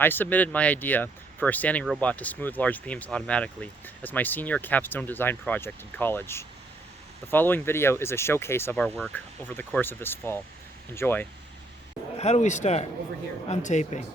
I submitted my idea for a sanding robot to smooth large beams automatically as my senior capstone design project in college. The following video is a showcase of our work over the course of this fall. Enjoy. How do we start? Over here. I'm taping.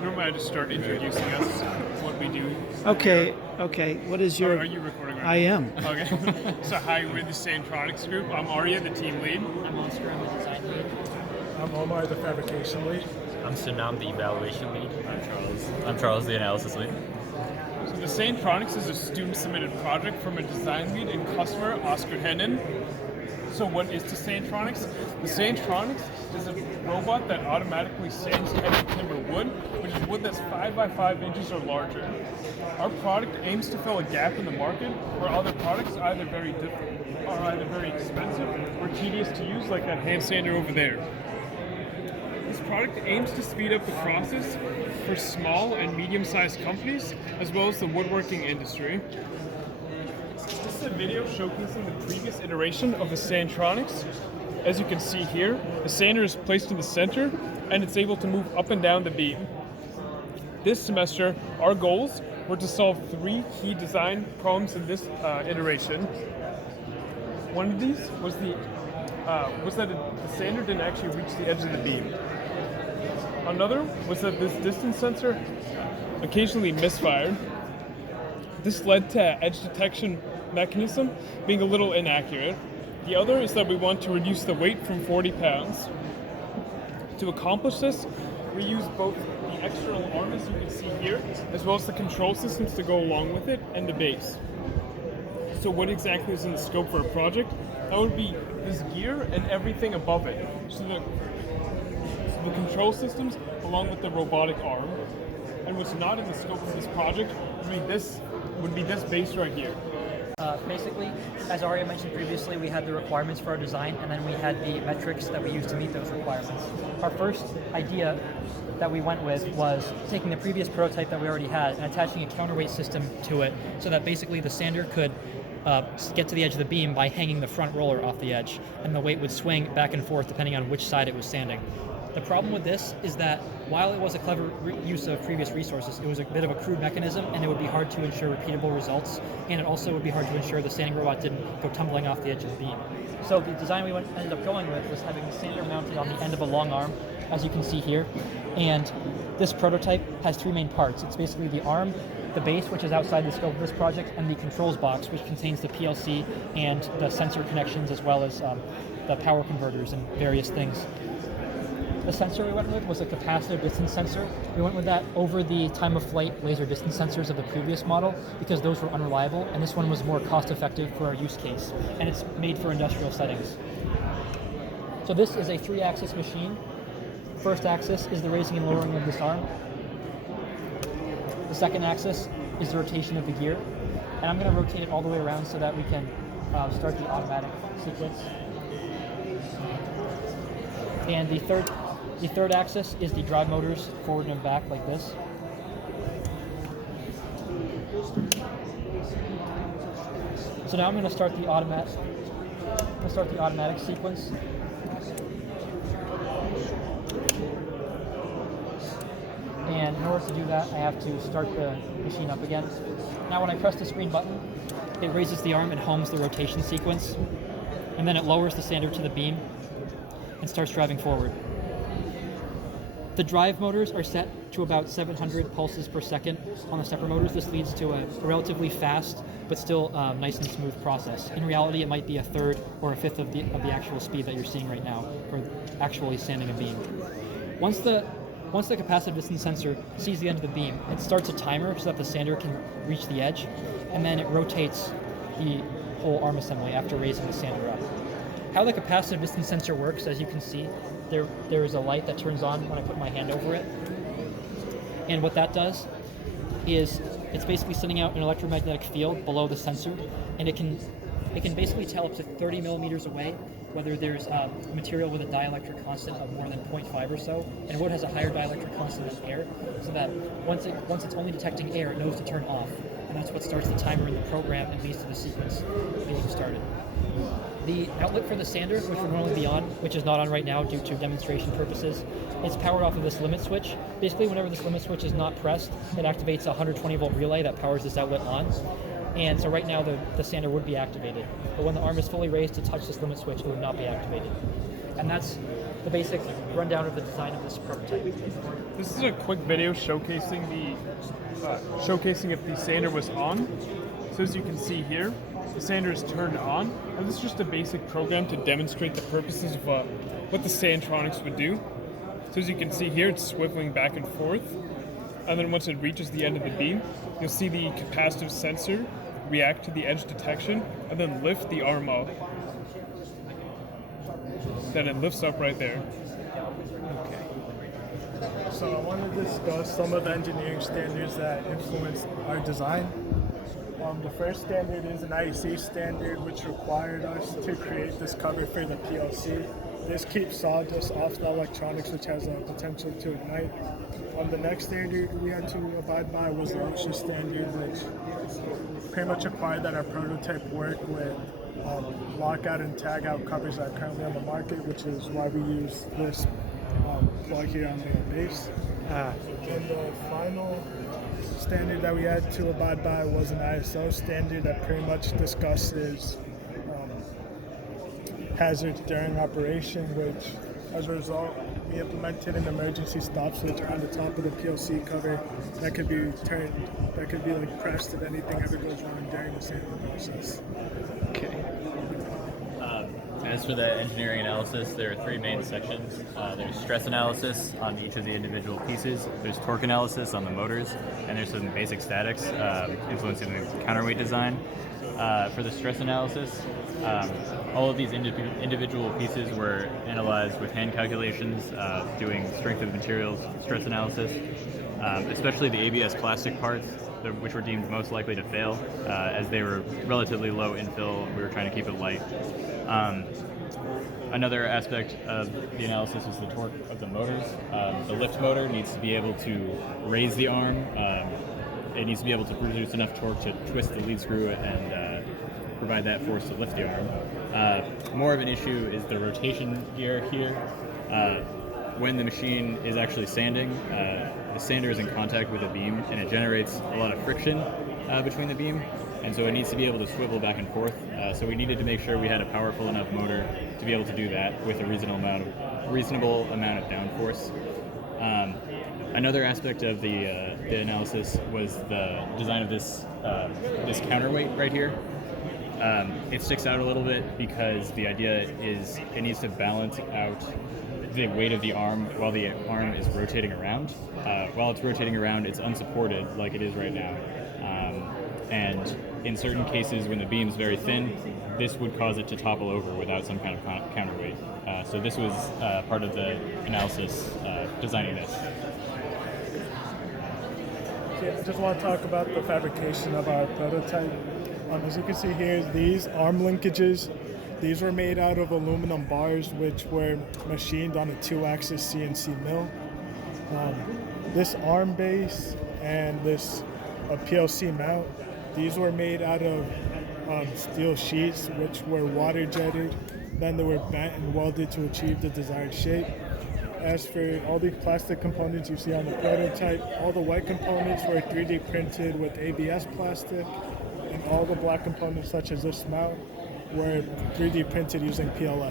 Normally I just start introducing us, what we do. Okay. What is your... Are you recording right I am. now? Okay. So hi, we're the Sandtronix group. I'm Arya, the team lead. I'm Oscar, I'm the design lead. I'm Omar, the fabrication lead. I'm Sunam, the evaluation lead. I'm Charles, the analysis lead. So the Sandtronix is a student-submitted project from a design lead and customer, Oscar Hennen. So what is the Sandtronix? The Sandtronix is a robot that automatically sands heavy timber wood, which is wood that's 5 by 5 inches or larger. Our product aims to fill a gap in the market where other products are either very expensive or tedious to use, like that hand sander over there. This product aims to speed up the process for small and medium-sized companies, as well as the woodworking industry. This is a video showcasing the previous iteration of the Sandtronix. As you can see here, the sander is placed in the center, and it's able to move up and down the beam. This semester, our goals were to solve 3 key design problems in this iteration. One of these was that the sander didn't actually reach the edge of the beam. Another was that this distance sensor occasionally misfired. This led to edge detection mechanism being a little inaccurate. The other is that we want to reduce the weight from 40 pounds. To accomplish this, we use both the external arm, as you can see here, as well as the control systems to go along with it, and the base. So what exactly is in the scope for a project? That would be this gear and everything above it. So the control systems along with the robotic arm. And what's not in the scope of this project would be this base right here. Basically, as Arya mentioned previously, we had the requirements for our design, and then we had the metrics that we used to meet those requirements. Our first idea that we went with was taking the previous prototype that we already had and attaching a counterweight system to it so that basically the sander could get to the edge of the beam by hanging the front roller off the edge, and the weight would swing back and forth depending on which side it was sanding. The problem with this is that while it was a clever use of previous resources, it was a bit of a crude mechanism, and it would be hard to ensure repeatable results, and it also would be hard to ensure the sanding robot didn't go tumbling off the edge of the beam. So the design we ended up going with was having the sander mounted on the end of a long arm, as you can see here, and this prototype has 3 main parts. It's basically the arm, the base, which is outside the scope of this project, and the controls box, which contains the PLC and the sensor connections, as well as the power converters and various things. The sensor we went with was a capacitive distance sensor. We went with that over the time of flight laser distance sensors of the previous model because those were unreliable, and this one was more cost effective for our use case, and it's made for industrial settings. So this is a 3-axis machine. First axis is the raising and lowering of this arm. The second axis is the rotation of the gear, and I'm going to rotate it all the way around so that we can start the automatic sequence. And the third axis is the drive motors forward and back like this. So now I'm going to start the automatic sequence. And in order to do that, I have to start the machine up again. Now when I press this green button, it raises the arm and homes the rotation sequence, and then it lowers the sander to the beam and starts driving forward. The drive motors are set to about 700 pulses per second on the stepper motors. This leads to a relatively fast but still nice and smooth process. In reality, it might be 1/3 or 1/5 of the actual speed that you're seeing right now for actually sanding a beam. Once the capacitive distance sensor sees the end of the beam, it starts a timer so that the sander can reach the edge, and then it rotates the whole arm assembly after raising the sander up. How the capacitive distance sensor works, as you can see, there is a light that turns on when I put my hand over it. And what that does is it's basically sending out an electromagnetic field below the sensor, and it can basically tell up to 30 millimeters away whether there's material with a dielectric constant of more than 0.5 or so, and wood has a higher dielectric constant than air, so that once it's only detecting air, it knows to turn off. and that's what starts the timer in the program and leads to the sequence being started. The outlet for the sander, which would normally be on, which is not on right now due to demonstration purposes, it's powered off of this limit switch. Basically, whenever this limit switch is not pressed, it activates a 120 volt relay that powers this outlet on. And so right now the sander would be activated, but when the arm is fully raised to touch this limit switch, it would not be activated. And that's the basic rundown of the design of this prototype. This is a quick video showcasing if the sander was on. So as you can see here, the sander is turned on, and this is just a basic program to demonstrate the purposes of what the Sandtronix would do. So as you can see here, it's swiveling back and forth, and then once it reaches the end of the beam, you'll see the capacitive sensor react to the edge detection, and then lift the arm up. Then it lifts up right there. So I want to discuss some of the engineering standards that influenced our design. The first standard is an IEC standard, which required us to create this cover for the PLC. This keeps sawdust off the electronics, which has a potential to ignite. The next standard we had to abide by was the OSHA standard, which pretty much required that our prototype work with lockout and tagout covers that are currently on the market, which is why we use this plug here on the base. And the final standard that we had to abide by was an ISO standard that pretty much discusses hazards during operation, which as a result we implemented an emergency stop switch on the top of the PLC cover that could be turned, that could be like pressed if anything ever goes wrong during the sampling process. Okay. As for the engineering analysis, there are three main sections. There's stress analysis on each of the individual pieces, there's torque analysis on the motors, and there's some basic statics influencing the counterweight design. For the stress analysis, all of these individual pieces were analyzed with hand calculations, doing strength of materials, stress analysis, especially the ABS plastic parts, which were deemed most likely to fail, as they were relatively low infill. We were trying to keep it light. Another aspect of the analysis is the torque of the motors. The lift motor needs to be able to raise the arm. It needs to be able to produce enough torque to twist the lead screw and provide that force to lift the arm. More of an issue is the rotation gear here. When the machine is actually sanding, the sander is in contact with the beam and it generates a lot of friction between the beam, and so it needs to be able to swivel back and forth. So we needed to make sure we had a powerful enough motor to be able to do that with a reasonable amount of downforce. Another aspect of the analysis was the design of this counterweight right here. It sticks out a little bit because the idea is it needs to balance out the weight of the arm while the arm is rotating around. While it's rotating around, it's unsupported like it is right now. And in certain cases, when the beam is very thin, this would cause it to topple over without some kind of counterweight. So this was part of the analysis designing this. I just want to talk about the fabrication of our prototype. As you can see here, these arm linkages, these were made out of aluminum bars which were machined on a 2-axis CNC mill. This arm base and this PLC mount, these were made out of steel sheets which were water jetted. Then they were bent and welded to achieve the desired shape. As for all these plastic components you see on the prototype, all the white components were 3D printed with ABS plastic, and all the black components such as this mount were 3D printed using PLA.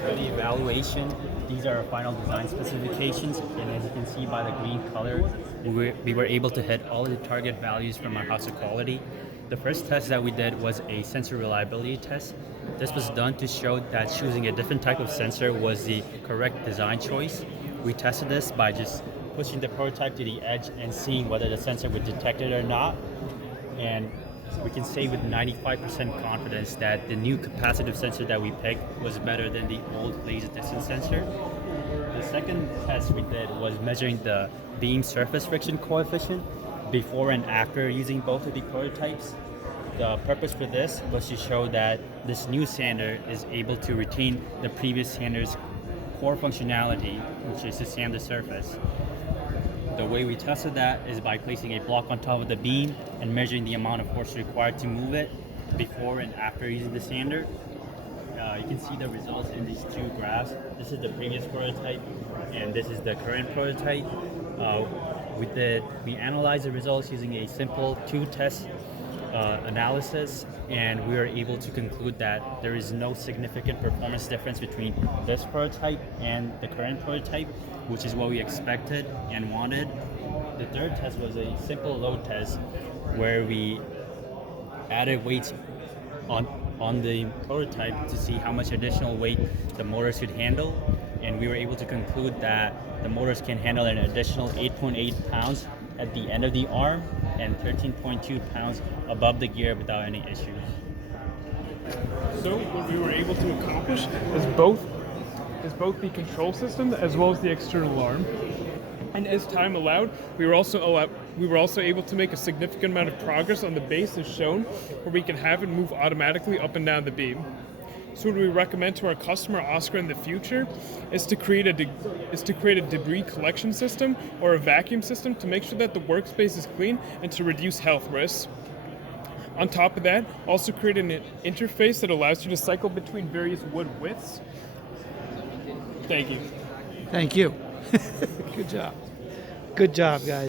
For the evaluation, these are our final design specifications, and as you can see by the green color, we were able to hit all of the target values from our house of quality. The first test that we did was a sensor reliability test. This was done to show that choosing a different type of sensor was the correct design choice. We tested this by just pushing the prototype to the edge and seeing whether the sensor would detect it or not. And we can say with 95% confidence that the new capacitive sensor that we picked was better than the old laser distance sensor. The second test we did was measuring the beam surface friction coefficient before and after using both of the prototypes. The purpose for this was to show that this new sander is able to retain the previous sander's core functionality, which is to sand the surface. The way we tested that is by placing a block on top of the beam and measuring the amount of force required to move it before and after using the sander. You can see the results in these two graphs. This is the previous prototype and this is the current prototype. We analyzed the results using a simple two-test analysis, and we were able to conclude that there is no significant performance difference between this prototype and the current prototype, which is what we expected and wanted. The third test was a simple load test where we added weights on the prototype to see how much additional weight the motors could handle, and we were able to conclude that the motors can handle an additional 8.8 pounds at the end of the arm and 13.2 pounds above the gear without any issues. So what we were able to accomplish is both the control system as well as the external arm. And as time allowed, we were also able to make a significant amount of progress on the base as shown, where we can have it move automatically up and down the beam. So what we recommend to our customer Oscar in the future is to create a debris collection system or a vacuum system to make sure that the workspace is clean and to reduce health risks. On top of that, also create an interface that allows you to cycle between various wood widths. Thank you. Thank you. Good job. Good job, guys.